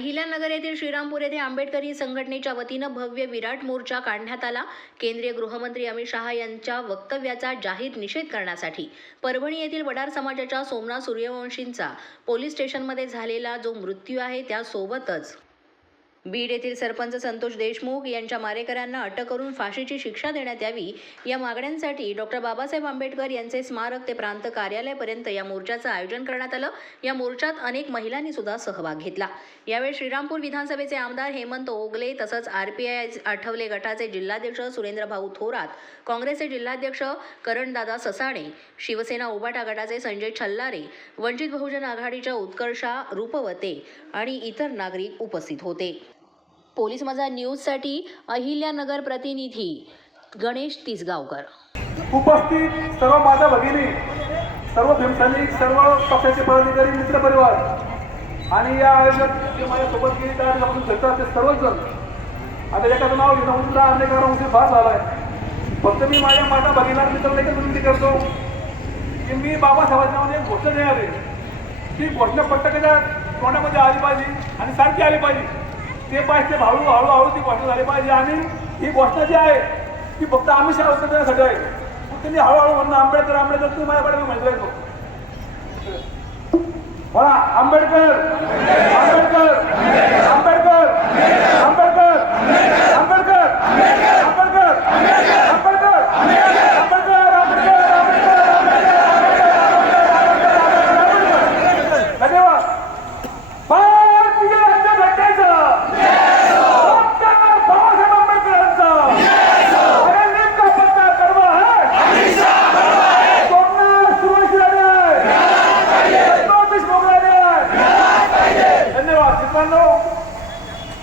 अहिल्यानगर येथील श्रीरामपूर येथे आंबेडकरी संघटनेच्या वतीनं भव्य विराट मोर्चा काढण्यात आला. केंद्रीय गृहमंत्री अमित शहा यांच्या वक्तव्याचा जाहीर निषेध करण्यासाठी परभणी येथील वडार समाजाच्या सोमनाथ सूर्यवंशींचा पोलीस स्टेशनमध्ये झालेला जो मृत्यू आहे त्यासोबतच बीड येथील सरपंच संतोष देशमुख यांच्या मारेकऱ्यांना अटक करून फाशीची शिक्षा देण्यात यावी या मागण्यांसाठी डॉक्टर बाबासाहेब आंबेडकर यांचे स्मारक ते प्रांत कार्यालयापर्यंत या मोर्चाचं आयोजन करण्यात आलं. या मोर्चात अनेक महिलांनी सुद्धा सहभाग घेतला. यावेळी श्रीरामपूर विधानसभेचे आमदार हेमंत ओगले तसंच आर पी आय आठवले गटाचे जिल्हाध्यक्ष सुरेंद्र भाऊ थोरात काँग्रेसचे जिल्हाध्यक्ष करणदादा ससाणे शिवसेना उबाटा गटाचे संजय छल्लारे वंचित बहुजन आघाडीच्या उत्कर्षा रूपवते आणि इतर नागरिक उपस्थित होते. पोलीस माझा न्यूजसाठी अहिल्यानगर प्रतिनिधी गणेश तिसगावकर. उपस्थित सर्व माझ्या भगिनी सर्व भीमसैनिक सर्व पक्षाचे पदाधिकारी मित्रपरिवार आणि या आयोजक जे माझ्यासोबत गेली त्या आपण फिरतात ते सर्वजण. आता एखादं नाव घेणं म्हणजे अनेक उशीर फार आहे. फक्त मी माझ्या माझ्या भगिना मित्रांना एकच विनंती करतो की मी बाबासाहेबांच्या नावाने एक घोषणा देणार आहे ती घोषणा प्रत्येकाच्या तोंडामध्ये आली पाहिजे आणि सारखी आली पाहिजे. ते पाहिजे ते हळू हळूहळू ती घोषणा झाली पाहिजे. आणि ही घोषणा जी आहे ती फक्त आम्ही शाळा उत्तर देण्यासाठी आहे. त्यांनी हळूहळू म्हणणं आंबेडकर आंबेडकर तुम्ही माझ्याकडे मी म्हणतोय तो. म्हणा आंबेडकर आंबेडकर आंबेडकर आंबेडकर आंबेडकर आंबेडकर आंबेडकर आंबेडकर आंबेडकर धन्यवाद भारतीय राज्यघटनेचं डॉक्टर बाबासाहेब आंबेडकरांचं अरे नेमका पत्ता कडवा आहे सोमनाथ सुरेश धन्यवाद मित्रांनो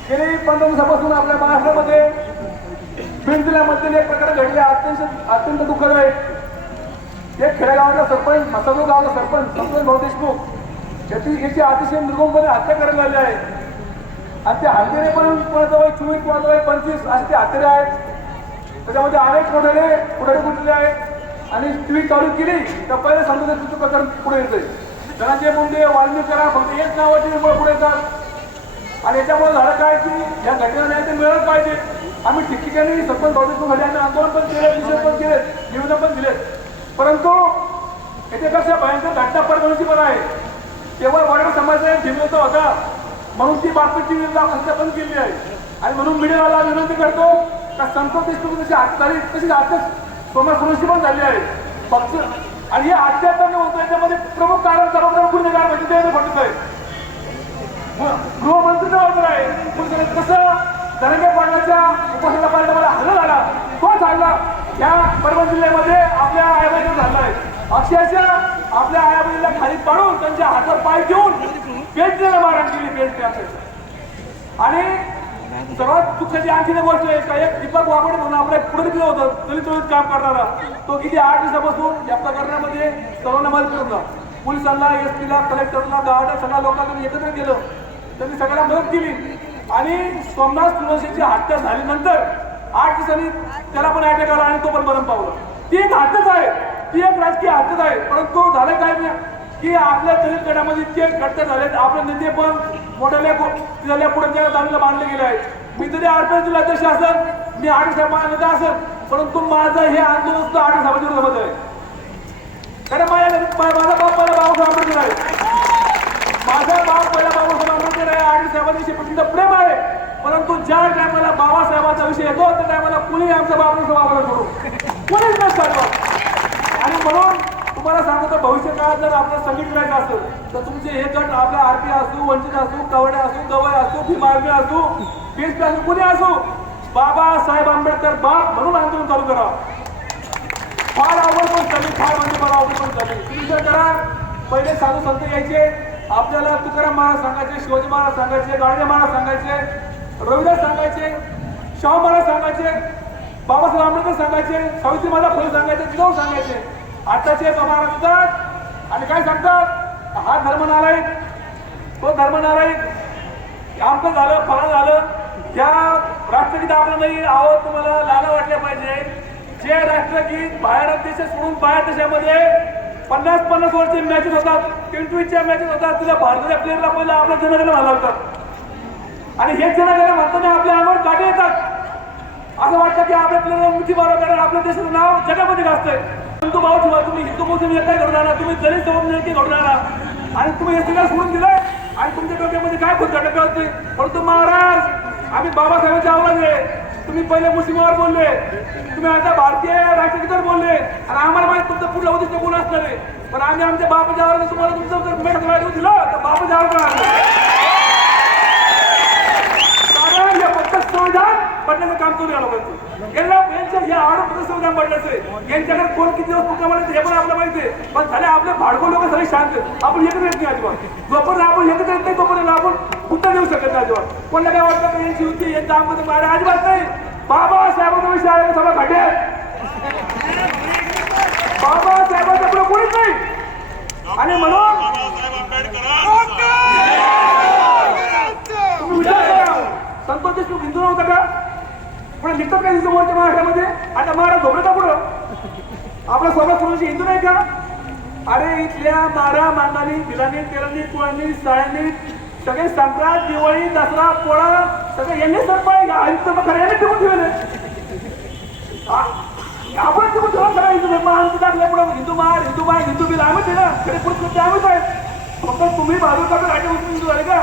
गेली पंधरा दिवसापासून आपल्या महाराष्ट्रामध्ये बीड जिल्ह्यामध्ये एक प्रकार घडले अत्यंत अत्यंत दुःखद आहे. एक खेडेगावातला सरपंच मसालो गावाचा सरपंच संतोष भाऊ देशमुख याची याची अतिशय निर्गमपणे हत्या करण्यात आली आहे. आणि ते हत्येने पण कोणाजवळ चोवीस कोणाजवळ पंचवीस असे ते हत्यारे आहेत. त्याच्यामध्ये अनेक मोठे पुढे गुंतले आहेत. आणि टीव्ही चालू केली तर पहिले सांगतो तुझं प्रकरण पुढे येते धनंजय मुंडे वाल्मिक करा फक्त एक नावाची पुढे येतात. आणि याच्यामुळे झालं काय की या घटनेला नाही ते मिळत पाहिजे. आम्ही ठिकठिकाणी सरपंच भाऊदेशमुख आम्ही आंदोलन पण केले निषेध पण केले निवेदन पण दिले. परंतु याचे कशा भयंकर घटना परगणची पण आहे. केवळ वडील समाजाने जिल्ह्याचा होता. म्हणून ती बातमीची हत्या पण केली आहे. आणि म्हणून मीडियाला विनंती करतो का संतोष देशमुख जशी हत्या तशी आता सोमा सुरक्षी पण झाली आहे. फक्त आणि हे हत्या होतं याच्यामध्ये प्रमुख कारण जबाबदार गुन्हेगार म्हणजे देवेंद्र फडणवीस आहे. हो, गृहमंत्री जबाबदार आहे. पण कसं धनंजय पाटलाच्या उपासना पाहिजे मला हल्ला झाला. तो झाला या परभणी जिल्ह्यामध्ये आपल्या आयाबाईवर झाला आहे अक्षरशः आपल्या आयाबाईला खाली पाडून त्यांच्या हातावर पाय घेऊन पेटण्याला मारण केली पेटणे आणि सर्वात दुःखाची आणखी गोष्ट आहे का एक दीपक वाबड म्हणून आपल्या पुढे दिलं होतं. दलित चळवळीत काम करणारा. तो किती आठ दिवसापासून या प्रकरणामध्ये सर्वांना मदत करून पोलिसांना एस पीला कलेक्टरला गावाला सगळ्या लोकांना एकत्र केलं. त्यांनी सगळ्यांना मदत केली. आणि सोमनाथ तुळशीची हत्या झाल्यानंतर आठ दिवसांनी त्याला पण अटॅक आला आणि तो पण मरण पावला. ती एक हत्यच आहे. ती एक राजकीय हत्याच आहे. परंतु झालं काय नाही की आपल्या दलित गटामध्ये इतके घट्ट झालेत. आपले नेते पण मोठ्या झाल्या पुढे त्या चांगलं बांधले गेले आहेत. मी तरी आरपीआय जिल्हाध्यक्ष असेल. मी आठ साहेब नेता असेल. परंतु माझं हे आंदोलन सुद्धा आठ साहेबांच्या विरोधामध्ये आहे. कारण माझ्या माझा बाप पहिला बाबासाहेब आंबेडकर आहे माझा बाप पहिला बाबासाहेब आंबेडकर आहे आणि साहेबांविषयी प्रचंड प्रेम आहे. परंतु ज्या टायमाला बाबासाहेबांचा विषय येतो त्या टायमाला कुणी आमचा बाबासाहेब वापर करू. कुणीच नसतात आणि म्हणून तुम्हाला सांगतो भविष्य काळात जर आपलं संगीत करायचं असेल तर तुमचे हे गट आपल्या आरपी असू वंचित असू कवडे असू गवय असू भीमार्मी असू बीएसपी असू कुणी असू बाबासाहेब आंबेडकर बाप म्हणून आंदोलन चालू करा. फार आवड पण झाली फार म्हणजे मला आवड पण झाली तुम्ही करा पहिले साधू संत यायचे आपल्याला तुकाराम महाराज सांगायचे शिवाजी महाराज सांगायचे गाडगे महाराज सांगायचे रविदास सांगायचे शाहू महाराज सांगायचे बाबासाहेब आंबेडकर सांगायचे सावित्री माझा फुले सांगायचे तिथं सांगायचे. आताचे बाबा येतात आणि काय सांगतात? हा धर्मनारायण. तो धर्मनारायण. आमचं झालं फळा झालं. या राष्ट्रगीत आपलं नाही आवड तुम्हाला लाला वाटल्या पाहिजे. जे राष्ट्रगीत बाहेर देश सोडून बाहेर देशामध्ये पन्नास पन्नास वर्षचे मॅचेस होतात. ट्वेंटीच्या मॅचेस होतात. तुझ्या भारताच्या प्लेअरला पहिला आपल्या जन्मदिन घाला आणि हेच जण म्हणताना आपल्या अंगावर काटे येतात. असं वाटतं की आपल्या मुठी बरोबर कारण आपल्या देशाचं नाव जगामध्ये गाजतंय. हिंदू भाऊ ठेवा तुम्ही हिंदू मुस्लिम एक काय घडून आणा. तुम्ही दलित समोर नेते घडून आणा. आणि तुम्ही हे सगळं सोडून दिलंय. आणि तुमच्या डोक्यामध्ये काय खुद घटक कळत नाही परंतु महाराज आम्ही बाबासाहेबांच्या आवाज आहे. तुम्ही पहिले मुस्लिमावर बोलले. तुम्ही आता भारतीय राष्ट्रगीतावर बोलले. आणि आम्हाला माहीत तुमचं पुढलं उद्दिष्ट कोण असणार आहे? पण आम्ही आमच्या बाप जावर तुम्हाला तुमचं जर मेट वाईट दिलं. तर बाप जावर कारण हे फक्त संविधान पडण्याचं काम करू या लोकांचं. यांना यांच्या या आवड संविधान पडण्याचं यांच्याकडे कोण किती दिवस मुक्कामाला हे पण आपल्याला माहिती आहे. पण झाले आपले भाडको लोक सगळे शांत आपण एकत्र येत नाही अजिबात जोपर्यंत आपण एकत्र कुठं देऊ शकत नाही अजिबात. कोणाला काय वाटतं का यांची युती यांच्या आममध्ये मारे? अजिबात नाही. बाबासाहेबांचा विषय आहे सगळं घाटे बाबासाहेबांच्या पुढे कोणीच नाही. आणि म्हणून तुम्ही विचार करा. संतोष देशमुख हिंदू नव्हता का? पुढे निघतात का हिंदू मोर्चा महाराष्ट्रामध्ये? आता महाराज झोपले का पुढं. आपला सोबत सुरुची हिंदू नाही का? अरे इथल्या मारा मानाने बिलानी तेलानी कुळांनी साळ्यांनी सगळे संक्रांत दिवाळी दसरा पोळा सगळे यांनी सरपाळ हरित खरं यांनी ठेवून ठेवले. आपण टिकून ठेवा खरं हिंदू धर्म आमचं टाकल्या पुढे. हिंदू मार हिंदू महार हिंदू बिल आम्हीच आहे ना. खरे पुरस्कृत म्हणजे आम्हीच आहे फक्त तुम्ही बाजूला राजे हिंदू झाले का?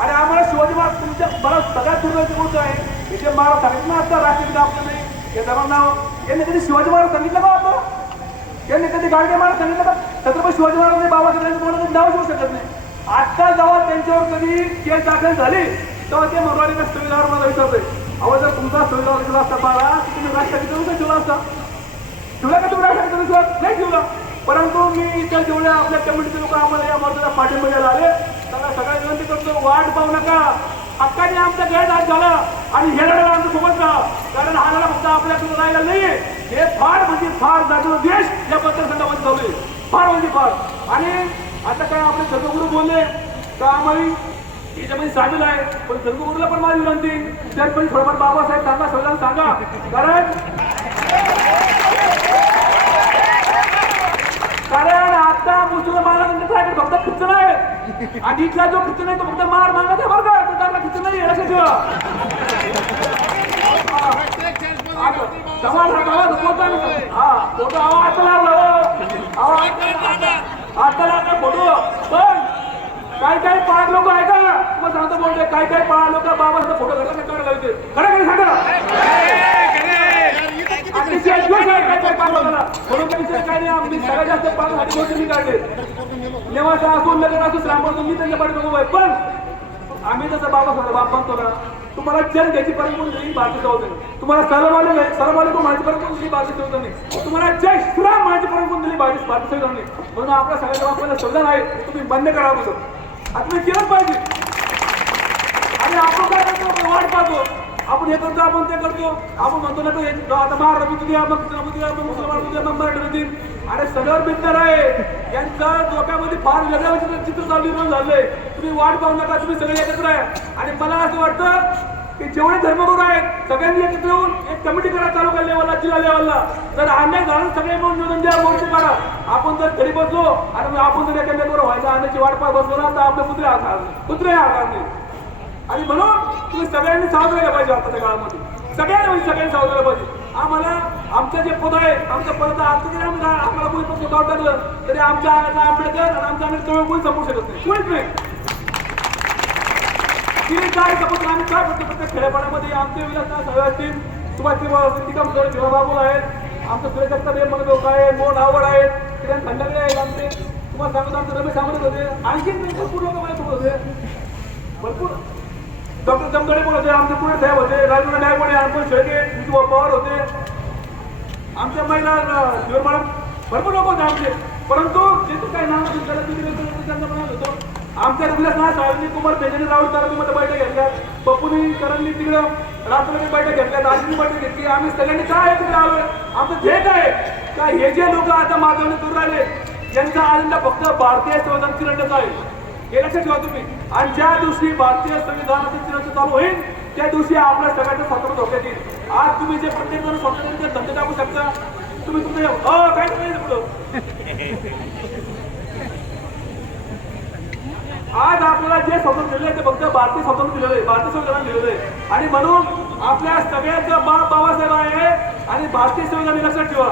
आणि आम्हाला शिवाजी महाराज तुमच्या मला सगळ्यात दुर्दैवाची गोष्ट आहे? इथे महाराज सांगितलं ना आता राष्ट्रपिता आपलं नाही हे नाव. यांनी कधी शिवाजी महाराज सांगितलं का आता? यांनी कधी गाडगे महाराज सांगितलं का? छत्रपती शिवाजी महाराज बाबा तुम्हाला कधी नाव घेऊ शकत नाही. आता जेव्हा त्यांच्यावर कधी केस दाखल झाली तेव्हा ते म्हणून सुविधावर मला विचारतोय. अहो जर तुमचा सुविधावर केला असता बाळा तुम्ही राष्ट्रपिता कसं ठेवला असता? ठेवला का तुम्ही राष्ट्रपती विश्वास नाही ठेवला. परंतु मी त्या जेवढ्या आपल्या कमिटीचे लोक आम्हाला या मोर्चाला पाठिंबा द्यायला आले त्यांना सगळ्या विनंती करतो वाट पाहू नका. हक्काने आमचा गैरदाज झाला आणि हे लढायला आमचं सोबत राहा कारण हा लढा फक्त आपल्याकडून राहिला नाही हे फार म्हणजे फार जागृत देश या मतदारसंघामध्ये चालू आहे. फार म्हणजे फार. आणि आता काय आपले सर्वगुरू बोलले का आम्ही याच्यामध्ये सामील आहे पण सर्वगुरूला पण माझी विनंती त्यात पण थोडंफार बाबासाहेब सांगा सगळ्यांना सांगा. कारण कारण आता मुसलमानांचं काय फक्त खिच्च आहे आणि इथला जो खिच्च आहे तो फक्त मार मागत आहे बरं का? तो त्याला खिच्च नाही आहे, लक्षात ठेवा आवाज लावला आवाज. आता आता बोलू. फोटो पण काही काही पाच लोक आहेत का मग सांगतो बोलते काही काही पाच लोक बाबाचा फोटो घरात खरं खरं सांगा. अतिशय दिवस आहे काय काय पाच लोकांना. म्हणून काही काय नाही आम्ही सगळ्यात जास्त पाच साठी गोष्टी मी काढले. नेवासा असून लग्न मी त्यांच्या पाठी बघू पण आम्ही जसं बाबा सांगतो बाप म्हणतो ना तुम्हाला जन घ्यायची परंपरा दिली भारतीय संविधान तुम्हाला सर्व मालूम आहे सर्व मालूम माझी परंपरा दिली भारतीय नाही तुम्हाला जय श्रीराम माझी परंपरा दिली भारतीय भारतीय नाही म्हणून आपल्या सगळ्यांच्या आपल्याला संविधान आहे तुम्ही बंद करा बसत आता तुम्ही केलंच पाहिजे. आणि आपण काय करतो? आपण वाट पाहतो. आपण हे करतो आपण ते करतो. आपण म्हणतो ना तो आता महाराष्ट्र बुद्धी मग कृष्ण मग मुसलमान मग मराठी अरे सगळं बिघडणार आहे. यांच्या डोक्यामध्ये फार वेगळ्या चित्र चालू निर्माण झालंय. तुम्ही वाट पाहू नका तुम्ही सगळे एकत्र आहे. आणि मला असं वाटतं की जेवढे धर्मगुरू आहेत सगळ्यांनी एकत्र येऊन एक कमिटी करा तालुका लेवलला जिल्हा लेवलला जर अन्याय झाला सगळे मिळून निवडून द्या मोर्चे करा आपण जर घरी बसलो आणि मग आपण जर एकमेकांवर व्हायचा अन्याची वाट पाहत बसलो ना तर आपले कुत्रे हात कुत्रे हात नाही. आणि म्हणून तुम्ही सगळ्यांनी सावध राहिलं पाहिजे आताच्या काळामध्ये. सगळ्यांनी म्हणजे सगळ्यांनी सावध राहिलं पाहिजे. आम्हाला आमचं जे पद आहे आमच्या पदाचा आता जरी आम्ही आम्हाला कोणी पण स्वतः तरी आमच्या आंबेडकर आणि आमच्या आंबेडकर कोणी संपू शकत नाही. कोणीच नाही. तिने काय सपोज आम्ही काय करतो? प्रत्येक खेड्यापाड्यामध्ये आमचे विलासनाथ सगळे असतील. सुभाष निकम सर शिवाबाबू आहेत. आमचं सुरेश जगताप हे लोक आहे मोहन आवड आहेत. किरण खंडागळे आहेत आमचे. तुम्हाला सांगत आमचे रमेश सांगत होते. आणखी भरपूर लोक माझ्यासोबत होते. भरपूर. डॉक्टर जमदडे पण होते आमचे पुणे साहेब होते राजूला नायकवाडे अंकुश शेळके विजू पवार होते आमच्या महिला शिवर मॅडम भरपूर लोक होते आमचे. परंतु जे काही नाव होते त्याला तुम्ही त्यांना पण होतो आमच्या विलासनाथ साहेबांनी कुमार पेजने राहुल तालुक्यामध्ये बैठक घेतल्या पप्पूनी करणनी तिकडं रात्री बैठक घेतल्या दाजीनी बैठक घेतली आम्ही सगळ्यांनी काय तिकडे आलोय? आमचं ध्येय काय का हे जे लोक आता मागवणे करून राहिले यांचा आनंद फक्त भारतीय संविधान तिरंडाचा आहे. हे लक्षात ठेवा तुम्ही. आणि ज्या दिवशी भारतीय संविधानाचे तिरंग चालू होईल त्या दिवशी आपल्या सगळ्यांचं स्वातंत्र्य धोक्यात येईल. आज तुम्ही जे प्रत्येक जण स्वातंत्र्याचे धंदे टाकू शकता तुम्ही तुमचे अ काय करायचं पुढं आज आपल्याला जे स्वातंत्र्य आहे ते फक्त भारतीय स्वातंत्र्य दिलेलं आहे भारतीय संविधान दिलेलं आहे. आणि म्हणून आपल्या सगळ्यांचा बाप बाबासाहेब आहे आणि भारतीय संविधान लक्षात ठेवा.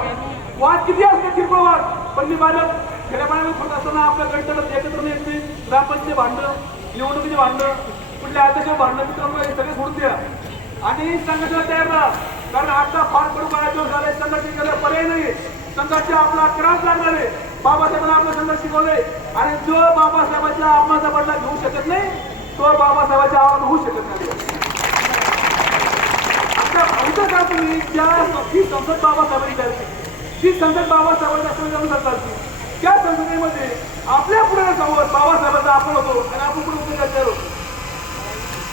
वाद किती असते किरकोळ वाद? पण मी माझ्या खेड्यापाड्यामध्ये फक्त असताना आपल्या गणितात एकत्र येत ग्रामपंचायत भांडणं निवडणुकीचे भांडणं कुठल्या अध्यक्ष भांडणं मित्रांनो हे सगळे सोडून द्या. आणि संघटना तयार राहा. कारण आता फार कडू काळा दिवस झाले संघटनेला पर्याय नाही संघर्ष आपला क्रास लागणार आहे. बाबासाहेबांना आपलं संघर्ष शिकवले आणि जो बाबासाहेबांच्या आत्माचा बदला घेऊ शकत नाही तो बाबासाहेबांच्या आव्हान होऊ शकत नाही. आता भाऊच्या काळ तुम्ही ज्या ही संसद बाबासाहेबांनी तयार ती संसद बाबासाहेबांच्या संविधानानुसार चालते. त्या संघटनेमध्ये आपल्या पुढे समोर बाबासाहेबांचा आपण होतो आणि आपण पुढे उभे होतो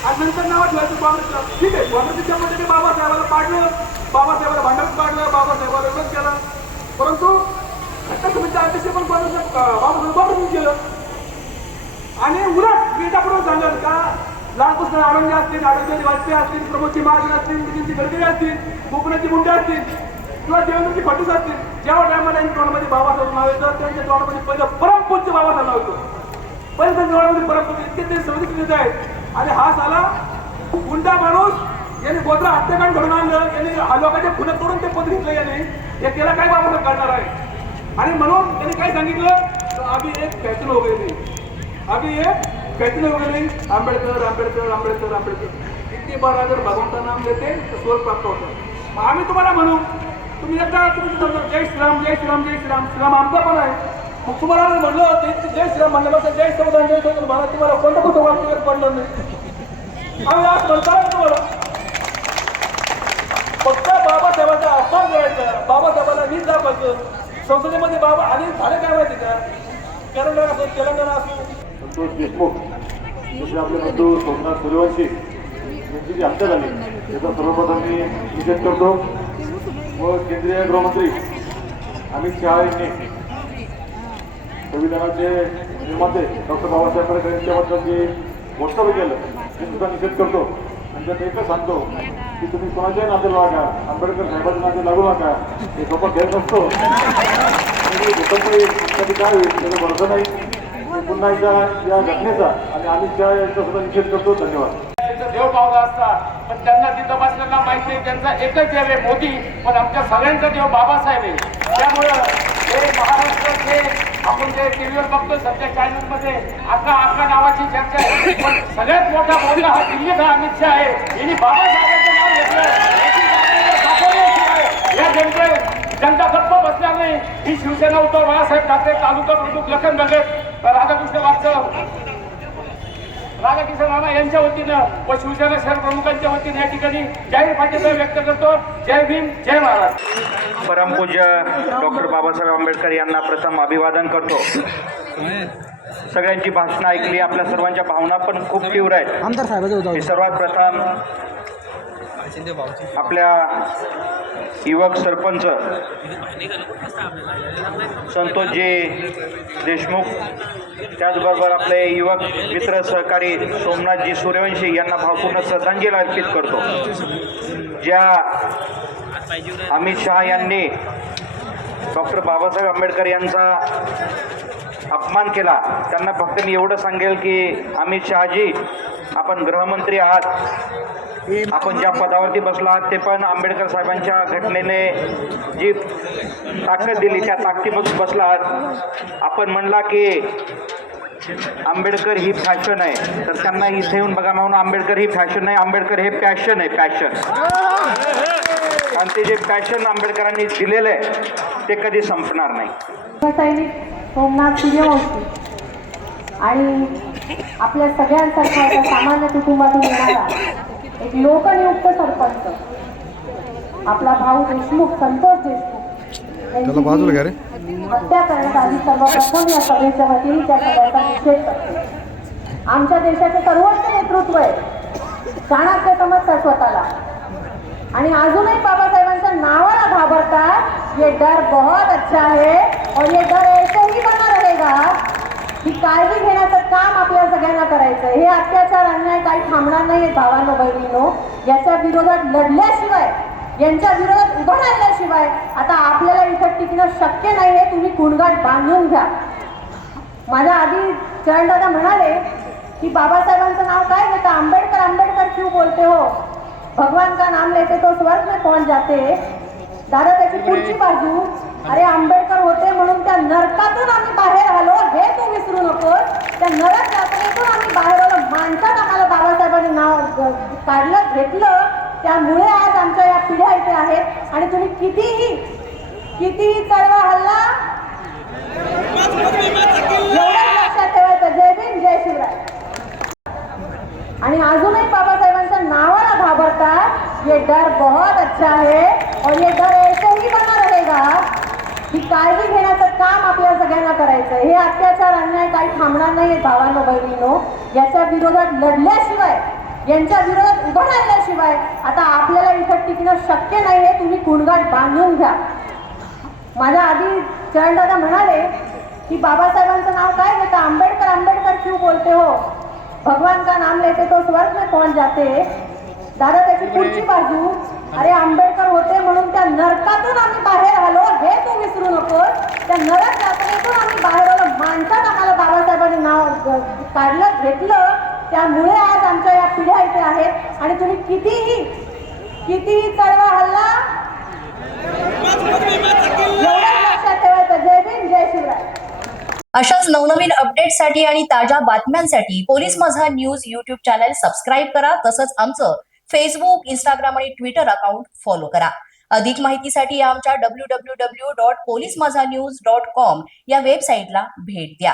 आणि नंतर नाव ठेवायचं काँग्रेसला. ठीक आहे काँग्रेसच्या मध्ये बाबासाहेबाला पाडलं बाबासाहेबाला भांडण पाडलं बाबासाहेबाला विरोध केला. परंतु घटना समितीचा अध्यक्ष पण काँग्रेस बाबासाहेब काँग्रेसने केलं आणि उलट मी झालं. का लालकृष्ण आरंगे असतील अटलजी वाजपेयी असतील प्रमोदची महाजन असतील नितीनची गडकरी असतील कोकणाची मुंडे असतील किंवा देवेंद्रजी फडणवीस असतील जेव्हा टायमाला यांच्या तोंडामध्ये बाबासाहेब नाव येतं त्यांच्या तोंडामध्ये पहिलं परमपूज्य बाबासाहेब नाव येतो पहिले त्यांच्या तोंडामध्ये परमपूज्य इतके ते संविधित नेते आहेत. आणि हा साला गुंडा माणूस याने गोत्रा हत्याकांड घडून आणलं याने हा लोकांचे खुलं तोडून ते पद घेतलं याने. या त्याला काय बाबासाहेब करणार आहे? आणि म्हणून त्यांनी काय सांगितलं? तर आम्ही एक फॅशन वगैरे आम्ही नाही फॅचलो ये आंबेडकर आंबेडकर आंबेडकर आंबेडकर. किती बारा जर भगवान नाम देते तर स्वर प्राप्त होतं. आम्ही तुम्हाला म्हणू तुम्ही एकदा तुम्ही जय श्रीराम जय श्रीराम जय श्रीराम. श्रीराम आमचा पण आहे. मग तुम्हाला आम्ही म्हणलं ते जय श्रीराम म्हणलं म्हणल्यापासून जय संविधान जय संविधान. मला तुम्हाला कोणतं कुठं वाक्य पडलं नाही. आम्ही आज म्हणता तुम्हाला फक्त बाबासाहेबांचा अपमान करायचा. बाबासाहेबांना वीज दाखवायचं. संसदेमध्ये बाबा आणि झालं काय माहिती का? केरळ असो तेलंगणा असो. संतोष देशमुख जसे आपले बंधू सोमनाथ सूर्यवंशी यांची जी हत्या झाली याचा सर्वप्रथम मी निषेध करतो. व केंद्रीय गृहमंत्री अमित शहा यांनी संविधानाचे निर्माते डॉक्टर बाबासाहेब आंबेडकर यांच्याबद्दल जे वक्तव्य केलं ते सुद्धा निषेध करतो. आणि त्यात एकच सांगतो की तुम्ही कोणाच्याही नाते लागा आंबेडकर साहेबांच्या नाते लागू नका हे सोबत घेत नसतो. आणि काय होईल त्याचं भरोसा नाही पुन्हा एकदा या घटनेचा आणि अमित शहा यांचा सुद्धा निषेध करतो. धन्यवाद. देव पावला असता पण त्यांना तिथं बसलेला माहिती आहे त्यांचा एकच देव आहे मोदी. पण आमच्या सगळ्यांचा देव बाबासाहेब आहे. त्यामुळं हे महाराष्ट्राचे आपण जे टीव्हीवर बघतो सध्या चॅनलमध्ये अक्का अक्का नावाची चर्चा आहे. पण सगळ्यात मोठा मोदी हा दिल्लीचा अमित शहा आहे. यांनी बाबासाहेबांचं नाव घेतलं या जनते जनता गप्प बसणार नाही. ही शिवसेना उद्धव बाळासाहेब ठाकरे तालुका प्रमुख लखन बगेत राधाकृष्ण वाटचं राधाकिशन राणा यांच्या वतीनं व शिवसेना शहर प्रमुखांच्या वतीनं या ठिकाणी जाहीर पाठिंबा व्यक्त करतो. जय भीम जय महाराष्ट्र. परमपूज्य डॉक्टर बाबासाहेब आंबेडकर यांना प्रथम अभिवादन करतो. सगळ्यांची भाषणं ऐकली आपल्या सर्वांच्या भावना पण खूप तीव्र आहेत. सर्वात प्रथम आपल्या युवक सरपंच संतोषजी देशमुख त्याचबरोबर आपले युवक मित्र सहकारी सोमनाथजी सूर्यवंशी यांना भावपूर्ण श्रद्धांजली अर्पित करतो. ज्या अमित शहा यांनी डॉक्टर बाबासाहेब आंबेडकर यांचा अपमान केला त्यांना फक्त मी एवढं सांगेल की अमित शहाजी आपण गृहमंत्री आहात. आपण ज्या पदावरती बसला आहात ते पण आंबेडकर साहेबांच्या घटनेने जी ताकद दिली त्या ताकदीमधून बसला आपण म्हणला की आंबेडकर ही फॅशन आहे तर त्यांना इथे येऊन बघा म्हणून आंबेडकर ही फॅशन आहे आंबेडकर हे पॅशन आहे पॅशन. आणि ते जे पॅशन आंबेडकरांनी दिलेलं आहे ते कधी संपणार नाही. सोमनाथ आणि आपल्या सगळ्यांसारख्या सामान्य कुटुंबातून येणारा एक लोकनियुक्त सरपंच. आपला भाऊ देशमुख संतोष देशमुख. यांची. हत्या करण्यात आली सर्वप्रथम या सभेच्या वतीने त्या सगळ्याचा निषेध करते आमच्या देशाचं सर्वोच्च नेतृत्व आहे. चाणक्य समजतात स्वतःला. आणि अजूनही बाबासाहेबांच्या नावाला घाबरतात. ये डर बहुत अच्छा है और ये डर ऐसे ही काळजी घेण्याचं काम आपल्या सगळ्यांना करायचं हे अत्याचार अन्याय काही थांबणार नाही भावांनो बहिणीनो. याच्या विरोधात लढल्याशिवाय यांच्या विरोधात उभं राहिल्याशिवाय आता आपल्याला इथं टिकणं शक्य नाही हे तुम्ही कुणगाट बांधून घ्या. माझ्या आधी चरणदादा म्हणाले की बाबासाहेबांचं नाव काय घेतं? आंबेडकर आंबेडकर क्यू बोलते हो? भगवान का नाम लेते तो स्वर्ग में पहुंच जाते? दादा त्याची पुढची बाजू. अरे आंबेडकर होते म्हणून त्या नरकातून आम्ही बाहेर आलो विसरू नकोस. त्या नरक यात्रेतून आम्ही बाहेर आलो माणसात आम्हाला बाबासाहेबांनी नाव काढलं घेतलं. त्यामुळे आज आमच्या या पिढ्या इथे आहेत. आणि तुम्ही कितीही कितीही चळवा हल्ला लक्षात ठेवायचं. जय भीम जय शिवराय. आणि अजूनही बाबासाहेबांच्या नावाला घाबरतात. ये डर बहुत अच्छा है और ये डर ऐसे ही बना रहेगा ही काळजी घेण्याचं काम आपल्या सगळ्यांना करायचं हे अत्याचार अन्याय काही थांबणार नाही भावांनो बहिणीनो. याच्या विरोधात लढल्याशिवाय यांच्या विरोधात उभं राहिल्याशिवाय आता आपल्याला इथं टिकणं शक्य नाही आहे तुम्ही कुणगाट बांधून घ्या. माझ्या आधी चरणदादा म्हणाले की बाबासाहेबांचं नाव काय घेतं आंबेडकर आंबेडकर क्यू बोलते हो? भगवान का नाम लेते तो स्वर्ग में पहुंच जाते? दादा त्याची पुढची बाजू. अरे आंबेडकर होते म्हणून त्या नरकातून आम्ही बाहेर आलो हे तू विसरू नकोस. त्या नरक यात्रेतून आम्ही बाहेर आलो माणसात आम्हाला बाबासाहेबांनी नाव ग- काढलं घेतलं त्यामुळे आज आमच्या या पिढ्या इथे आहेत. आणि तुम्ही कितीही कितीही चळवा हल्ला लक्षात ठेवायचं. जय भीम जय शिवराय. अशाच नवनवीन अपडेटसाठी आणि ताज्या बातम्यांसाठी police Majha news YouTube channel subscribe करा. तसंच आमचं फेसबुक इंस्टाग्राम आणि ट्विटर अकाउंट फॉलो करा. अधिक माहितीसाठी आमच्या W W W dot police Majha news dot com या वेबसाईटला भेट द्या.